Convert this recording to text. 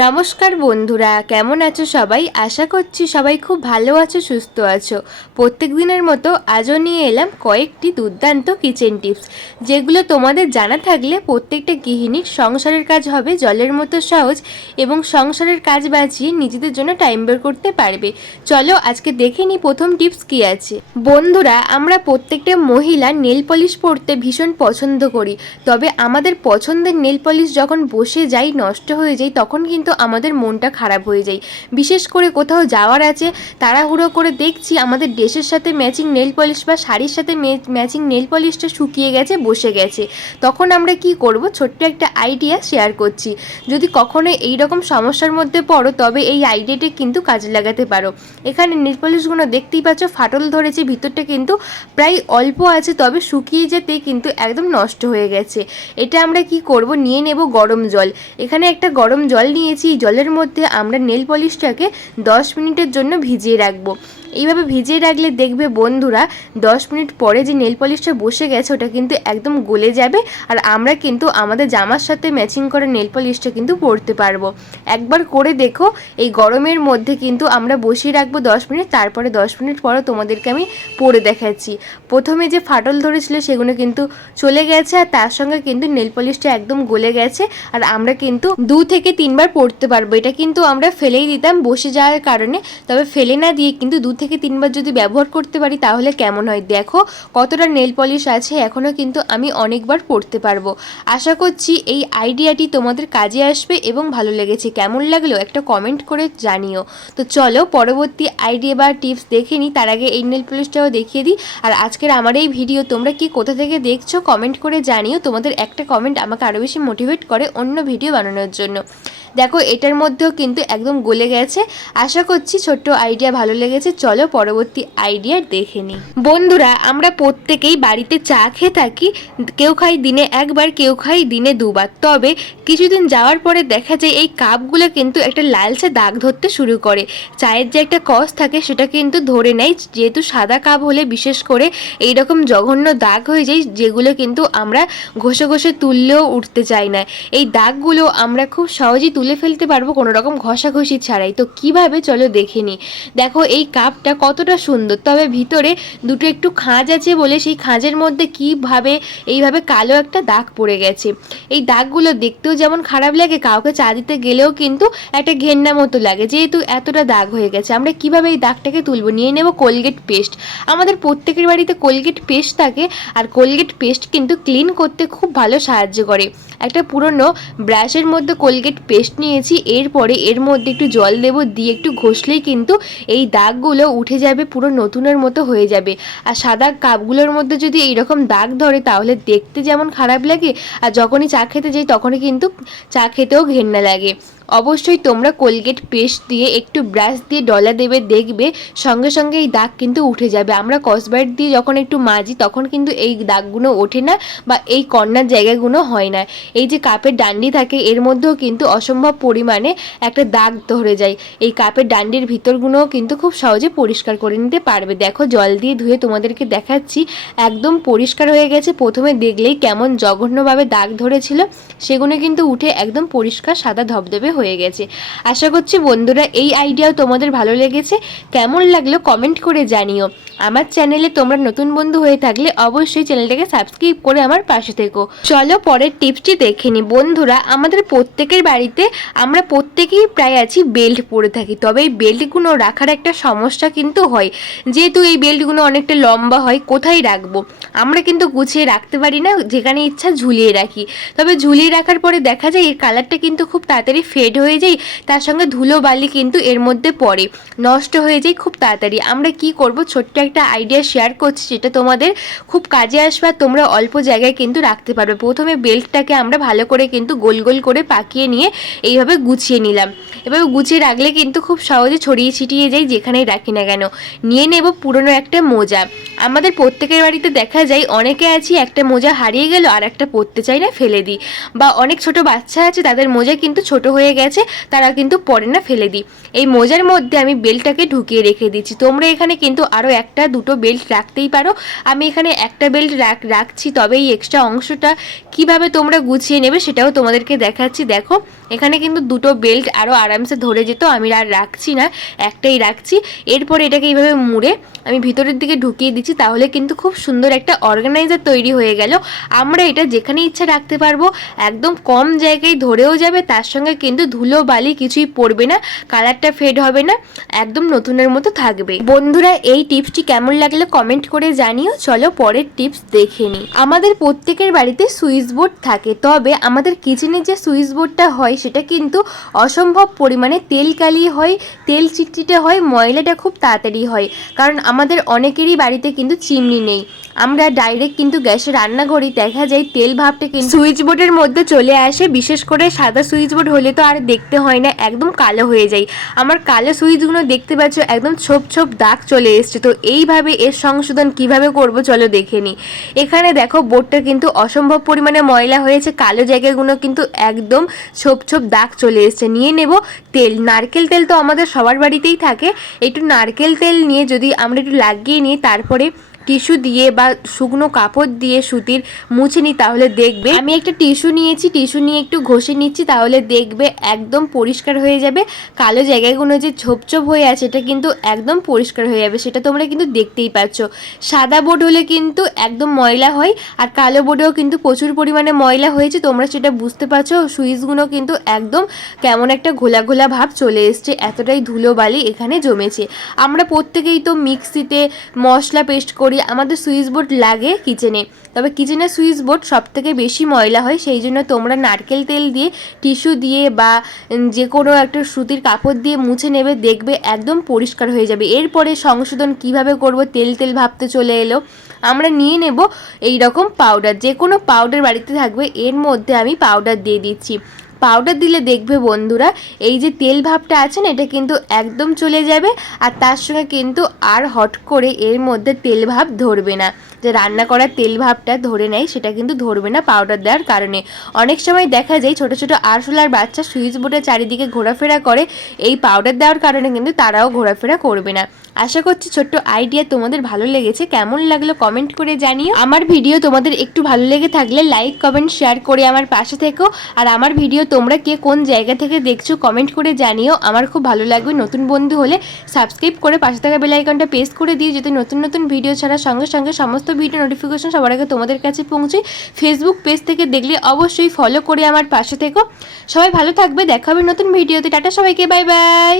নমস্কার বন্ধুরা, কেমন আছো সবাই? আশা করছি সবাই খুব ভালো আছো, সুস্থ আছো। প্রত্যেক দিনের মতো আজও নিয়ে এলাম কয়েকটি দুর্দান্ত কিচেন টিপস, যেগুলো তোমাদের জানা থাকলে প্রত্যেকটা গৃহিণীর সংসারের কাজ হবে, জলের মতো সহজ এবং সংসারের কাজ বাঁচিয়ে নিজেদের জন্য টাইম বের করতে পারবে। চলো আজকে দেখে নিই প্রথম টিপস কি আছে। বন্ধুরা, আমরা প্রত্যেকটা মহিলা নেল পলিশ পরতে ভীষণ পছন্দ করি, তবে আমাদের পছন্দের নেল পলিশ যখন বসে যাই নষ্ট হয়ে যায়, তখন কিন্তু আমাদের মনটা খারাপ হয়ে যায়। বিশেষ করে কোথাও যাওয়ার আছে, তাড়াহুড়ো করে দেখছি আমাদের ড্রেসের সাথে ম্যাচিং নেল পলিশ বা শাড়ির সাথে ম্যাচিং নেল পলিশটা শুকিয়ে গেছে, বসে গেছে। তখন আমরা কি করব? ছোট্ট একটা আইডিয়া শেয়ার করছি। যদি কখনো এই রকম সমস্যার মধ্যে পড়ো, তবে এই আইডিয়াটি কিন্তু কাজে লাগাতে পারো। এখানে নেল পলিশগুলো দেখতেই পাচ্ছ, ফাটল ধরেছে, ভিতরটা কিন্তু প্রায় অল্প আছে, তবে শুকিয়ে যেতে কিন্তু একদম নষ্ট হয়ে গেছে। এটা আমরা কি করব? নিয়ে নেব গরম জল। এখানে একটা গরম জল নিয়েছি এই জলের মধ্যে আমরা নেল পলিশটাকে দশ মিনিটের জন্য ভিজিয়ে রাখব। এইভাবে ভিজিয়ে রাখলে দেখবে বন্ধুরা, দশ মিনিট পরে যে নেল পলিশটা বসে গেছে, ওটা কিন্তু একদম গলে যাবে আর আমরা কিন্তু আমাদের জামার সাথে ম্যাচিং করে নেল পলিশটা কিন্তু পরতে পারব। একবার করে দেখো, এই গরমের মধ্যে কিন্তু আমরা বসিয়ে রাখব দশ মিনিট, তারপরে দশ মিনিট পরে তোমাদেরকে আমি পরে দেখাচ্ছি। প্রথমে যে ফাটল ধরেছিল সেগুলো কিন্তু চলে গেছে আর তার সঙ্গে কিন্তু নেল পলিশটা একদম গলে গেছে আর আমরা কিন্তু দু থেকে তিনবার পরতে পারব। এটা কিন্তু আমরা ফেলেই দিতাম, বসে যাওয়ার কারণে। তবে ফেলে না দিয়ে কিন্তু দু থেকে তিনবার যদি ব্যবহার করতে পারি, তাহলে কেমন হয়? দেখো, কতটা নেল পলিশ আছে এখনও কিন্তু আমি অনেকবার পড়তে পারব। আশা করছি এই আইডিয়াটি তোমাদের কাজে আসবে এবং ভালো লেগেছে। কেমন লাগল একটা কমেন্ট করে জানিও। তো চলো, পরবর্তী আইডিয়া বা টিপস দেখে নিই, তার আগে এই নেল পলিশটাও দেখিয়ে দিই। আর আজকের আমার এই ভিডিও তোমরা কি কোথা থেকে দেখছ, কমেন্ট করে জানিও। তোমাদের একটা কমেন্ট আমাকে আরও বেশি মোটিভেট করে অন্য ভিডিও বানানোর জন্য। দেখো, এটার মধ্যেও কিন্তু একদম গলে গেছে। আশা করছি ছোট্ট আইডিয়া ভালো লেগেছে। চলো পরবর্তী আইডিয়া দেখে নিই। বন্ধুরা, আমরা প্রত্যেকেই বাড়িতে চা খেয়ে থাকি। কেউ খাই দিনে একবার, কেউ খাই দিনে দুবার। তবে কিছুদিন যাওয়ার পরে দেখা যায়, এই কাপগুলো কিন্তু একটা লালচে দাগ ধরতে শুরু করে। চায়ের যে একটা কস থাকে, সেটা কিন্তু ধরে নেয়। যেহেতু সাদা কাপ হলে বিশেষ করে এই রকম জঘন্য দাগ হয়ে যায়, যেগুলো কিন্তু আমরা ঘষে ঘষে তুললেও উঠতে চাই না। এই দাগগুলো আমরা খুব সহজেই তুলে ফেলতে পারব কোনো রকম ঘষাঘষি ছাড়াই। তো কীভাবে চলো দেখে নিই দেখো এই কাপটা কতটা সুন্দর। তবে ভিতরে দুটো একটু খাঁজ আছে বলে সেই খাঁজের মধ্যে কীভাবে, এইভাবে কালো একটা দাগ পড়ে গেছে। এই দাগগুলো দেখতেও যেমন খারাপ লাগে, কাউকে চা দিতে গেলেও কিন্তু একটা ঘেন্না মতো লাগে। যেহেতু এতটা দাগ হয়ে গেছে, আমরা কীভাবে এই দাগটাকে তুলবো? নিয়ে নেব কোলগেট পেস্ট। আমাদের প্রত্যেকের বাড়িতে কোলগেট পেস্ট থাকে, আর কোলগেট পেস্ট কিন্তু ক্লিন করতে খুব ভালো সাহায্য করে। একটা পুরনো ব্রাশের মধ্যে কোলগেট পেস্ট নিয়েছি, এরপরে এর মধ্যে একটু জল দেব, দিয়ে একটু ঘষলেই কিন্তু এই দাগগুলো উঠে যাবে, পুরো নতুনের মতো হয়ে যাবে। আর সাদা কাপগুলোর মধ্যে যদি এইরকম দাগ ধরে, তাহলে দেখতে যেমন খারাপ লাগে, আর যখনই চা খেতে যাই, তখনই কিন্তু চা খেতেও ঘেন্না লাগে। অবশ্যই তোমরা কোলগেট পেস্ট দিয়ে একটু ব্রাশ দিয়ে ডলা দেবে, দেখবে, সঙ্গে সঙ্গে এই দাগ কিন্তু উঠে যাবে। আমরা কসবাইট দিয়ে যখন একটু মাজি, তখন কিন্তু এই দাগগুলো ওঠে না বা এই কর্নার জায়গাগুলো হয় না। এই যে কাপের ডান্ডি থাকে, এর মধ্যেও কিন্তু অসম্ভব পরিমাণে একটা দাগ ধরে যায়। এই কাপের ডান্ডির ভিতরগুলোও কিন্তু খুব সহজে পরিষ্কার করে নিতে পারবে। দেখো, জল দিয়ে ধুয়ে তোমাদেরকে দেখাচ্ছি, একদম পরিষ্কার হয়ে গেছে। প্রথমে দেখলেই কেমন জঘন্যভাবে দাগ ধরেছিল, সেগুলো কিন্তু উঠে একদম পরিষ্কার সাদা ধবধবে হয়ে গেছে। আশা করছি বন্ধুরা এই আইডিয়াও তোমাদের ভালো লেগেছে। কেমন লাগল কমেন্ট করে জানিও। আমার চ্যানেলে তোমরা নতুন বন্ধু হয়ে থাকলে অবশ্যই চ্যানেলটাকে সাবস্ক্রাইব করে আমার পাশে থেকো। চলো পরের টিপসটি দেখে নি। বন্ধুরা, আমাদের প্রত্যেকের বাড়িতে আমরা প্রত্যেকেই প্রায় আছি বেল্ট পরে থাকি। তবে এই বেল্টগুলো রাখার একটা সমস্যা কিন্তু হয়। যেহেতু এই বেল্টগুলো অনেকটা লম্বা হয়, কোথায় রাখব? আমরা কিন্তু গুছিয়ে রাখতে পারি না, যেখানে ইচ্ছা ঝুলিয়ে রাখি। তবে ঝুলিয়ে রাখার পরে দেখা যায় এর কালারটা কিন্তু খুব তাড়াতাড়ি ফেড হয়ে যায় তার সঙ্গে ধুলো বালি কিন্তু এর মধ্যে পড়ে। নষ্ট হয়ে যায় খুব তাড়াতাড়ি। আমরা কি করব? ছোট্ট একটা আইডিয়া শেয়ার করছি যেটা তোমাদের খুব কাজে আসবে আর তোমরা অল্প জায়গায় কিন্তু রাখতে পারবে। প্রথমে বেল্টটাকে আমরা ভালো করে কিন্তু গোল গোল করে পাকিয়ে নিয়ে এইভাবে গুছিয়ে নিলাম। এভাবে গুছিয়ে রাখলে কিন্তু খুব সহজে ছড়িয়ে ছিটিয়ে যায় যেখানেই রাখি না কেন। নিয়ে নেব পুরনো একটা মোজা। আমাদের প্রত্যেকের বাড়িতে দেখা দেখা যায়, অনেকে আছি, একটা মোজা হারিয়ে গেল আর একটা পরতে চাই না, ফেলে দিই। বা অনেক ছোট বাচ্চা আছে, তাদের মোজা কিন্তু ছোট হয়ে গেছে, তারা কিন্তু পরে না ফেলে দিই। এই মোজার মধ্যে আমি বেল্টটাকে ঢুকিয়ে রেখে দিচ্ছি। তোমরা এখানে কিন্তু আরও একটা, দুটো বেল্ট রাখতেই পারো। আমি এখানে একটা বেল্ট রাখ, রাখছি, তবে এই এক্সট্রা অংশটা কীভাবে তোমরা গুছিয়ে নেবে সেটাও তোমাদেরকে দেখাচ্ছি। দেখো, এখানে কিন্তু দুটো বেল্ট আরও আরামসে ধরে যেত, আমি আর রাখছি না, একটাই রাখছি। এরপর এটাকে এইভাবে মুড়ে আমি ভিতরের দিকে ঢুকিয়ে দিচ্ছি, তাহলে কিন্তু খুব সুন্দর একটা অর্গানাইজার তৈরি হয়ে গেল। আমরা এটা যেখানে ইচ্ছা রাখতে পারব, একদম কম জায়গায় ধরেও যাবে, তার সঙ্গে কিন্তু ধুলো বালি কিছুই পড়বে না কালারটা ফেড হবে না, একদম নতুনের মতো থাকবে। বন্ধুরা, এই টিপসটি কেমন লাগল কমেন্ট করে জানিও। চলো পরের টিপস দেখে নিই। আমাদের প্রত্যেকের বাড়িতে সুইচ বোর্ড থাকে, তবে আমাদের কিচেনের যে সুইচ বোর্ডটা হয়, সেটা কিন্তু অসম্ভব পরিমাণে তেল কালি হয়, তেল চিটচিটে হয়, ময়লাটা খুব তাড়াতাড়ি হয়। কারণ আমাদের অনেকেরই বাড়িতে কিন্তু চিমনি নেই। আমরা ডাইরেক্ট কিন্তু গ্যাসে রান্না করি, দেখা যায় তেল ভাবটা কিন্তু সুইচ বোর্ডের মধ্যে চলে আসে, বিশেষ করে সাদা সুইচ বোর্ড হলে তো আর দেখতে হয় না, একদম কালো হয়ে যায়। আমার কালো সুইচগুলো দেখতে পাচ্ছ, একদম ছোপ ছোপ দাগ চলে এসছে, তো এইভাবে এর সংশোধন কীভাবে করব চলো দেখে নিই এখানে দেখো বোর্ডটা কিন্তু অসম্ভব পরিমাণে ময়লা হয়েছে, কালো জায়গাগুলো কিন্তু একদম ছোপ ছোপ দাগ চলে এসছে। নিয়ে নেব তেল, নারকেল তেল তো আমাদের সবার বাড়িতেই থাকে, একটু নারকেল তেল নিয়ে যদি আমরা একটু লাগিয়ে নিই, তারপরে টিস্যু দিয়ে বা শুকনো কাপড় দিয়ে সুতির মুছে নিই তাহলে দেখবে আমি একটা টিস্যু নিয়েছি, টিস্যু নিয়ে একটু ঘষে নিচ্ছি, তাহলে দেখবে একদম পরিষ্কার হয়ে যাবে। কালো জায়গাগুলো যে ছোপ ছোপ হয়ে আছে, এটা কিন্তু একদম পরিষ্কার হয়ে যাবে, সেটা তোমরা কিন্তু দেখতেই পাচ্ছ। সাদা বোর্ড হলে কিন্তু একদম ময়লা হয়, আর কালো বোর্ডেও কিন্তু প্রচুর পরিমাণে ময়লা হয়েছে, তোমরা সেটা বুঝতে পারছ। সুইচগুলো কিন্তু একদম কেমন একটা ঘোলা ঘোলা ভাব চলে এসছে, এতটাই ধুলো বালি এখানে জমেছে। আমরা প্রত্যেকেই তো মিক্সিতে মশলা পেস্ট করি আমাদের সুইচ বোর্ড লাগে কিচেনে। তবে কিচেনের সুইচ বোর্ড সব থেকে বেশি ময়লা হয়, সেই জন্য তোমরা নারকেল তেল দিয়ে, টিস্যু দিয়ে বা যে কোনো একটা সুতির কাপড় দিয়ে মুছে নেবে, দেখবে একদম পরিষ্কার হয়ে যাবে। এরপরে সংশোধন কীভাবে করব, তেল তেল ভাবতে চলে এলো। আমরা নিয়ে নেব এই রকম পাউডার যে কোনো পাউডার বাড়িতে থাকবে, এর মধ্যে আমি পাউডার দিয়ে দিচ্ছি। পাউডার দিলে দেখবে বন্ধুরা, এই যে তেল ভাবটা আছে না, এটা কিন্তু একদম চলে যাবে, আর তার সঙ্গে কিন্তু আর হট করে এর মধ্যে তেল ভাব ধরবে না। যে রান্না করার তেল ভাবটা ধরে নেয়, সেটা কিন্তু ধরবে না পাউডার দেওয়ার কারণে। অনেক সময় দেখা যায় ছোট ছোট আরশোলার বাচ্চা সুইচ বোর্ডের চারিদিকে ঘোরাফেরা করে, এই পাউডার দেওয়ার কারণে কিন্তু তারাও ঘোরাফেরা করবে না। আশা করছি ছোট্ট আইডিয়া তোমাদের ভালো লেগেছে। কেমন লাগল কমেন্ট করে জানিও। আমার ভিডিও তোমাদের একটু ভালো লেগে থাকলে লাইক কমেন্ট শেয়ার করে আমার পাশে থেকো। আর আমার ভিডিও তোমরা কে কোন জায়গা থেকে দেখছ কমেন্ট করে জানিও। আমার খুব ভালো লাগবে নতুন বন্ধু হলে সাবস্ক্রাইব করে পাশে থাকা বেল আইকনটা প্রেস করে দিও। যাতে নতুন নতুন ভিডিও ছাড়া সঙ্গে সঙ্গে সমস্ত ভিডিও নোটিফিকেশন সবার আগে তোমাদের কাছে পৌঁছে ফেসবুক পেজ থেকে দেখলে অবশ্যই ফলো করে আমার পাশে থেকো। সবাই ভালো থাকবে, দেখা হবে নতুন ভিডিওতে টাটা সবাইকে বাই বাই